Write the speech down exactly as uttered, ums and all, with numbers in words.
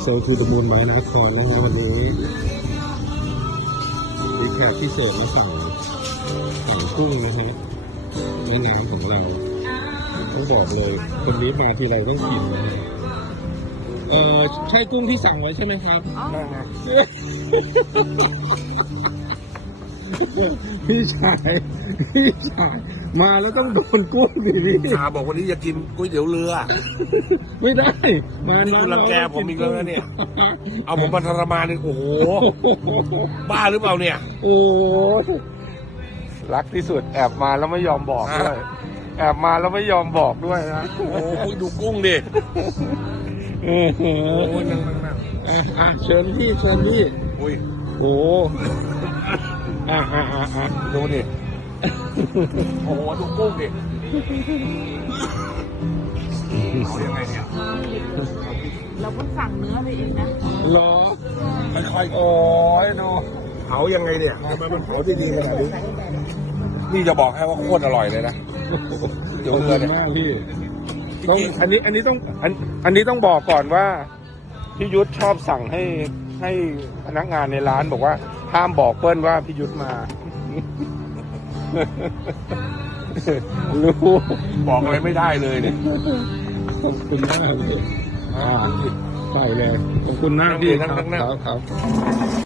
เซลทูดมูลไม้นครแล้วนะวันนี้มีแขกพิเศษมาสั่งสั่งกุ้งนะฮะแม่น้ำของเราต้องบอกเลยคนนี้มาทีไรต้องกินนะฮะเออใช่กุ้งที่สั่งไว้ใช่ไหมครับพี่ชายพี่ชายมาแล้วต้องโดนกุ้งดิพี่ชาบอกวันนี้จะกินก๋วยเตี๋ยวเรือไม่ได้มานี่คุณรังแกผมอีกแล้วนะเนี่ย เอาผมมาทรมานเลยโอ้โหบ้าหรือเปล่าเนี่ยโอ้รักที่สุดแอบมาแล้วไม่ยอมบอกด้วยแอบมาแล้วไม่ยอมบอกด้วยนะโอ้โหคุณดูกุ้งดิโอ้โหโอ้ยนั่งนั่งนั่งอ่ะเชิญพี่เชิญพี่อุ้ยโอ้อ่ะอ่ะอ่ะอ่ะดูดิโอ้โหดูกุ้งดิเอายังไงเนี่ยเราเพิ่งสั่งเนื้อไปเองนะเหรอค่อยๆโอ้ยดูเผายังไงเนี่ยทำไมมันเผาที่ดีขนาดนี้นี่จะบอกให้ว่าโคตรอร่อยเลยนะเดี๋ยวขอบเรืคุอณเนี่ยมากพี่ต้องอันนี้อันนี้ต้องอันอันนี้ต้องบอกก่อนว่าพี่ยุทธชอบสั่งให้ให้พนักงานในร้านบอกว่าห้ามบอกเปิ้ลว่าพี่ยุทธมา รู้บอกอะไรไม่ได้เลยเนี่ยขอบคุณมากเลยอ่าไปเลยขอบคุณมากพี่นั่งครับนั่งนั่งครับครับ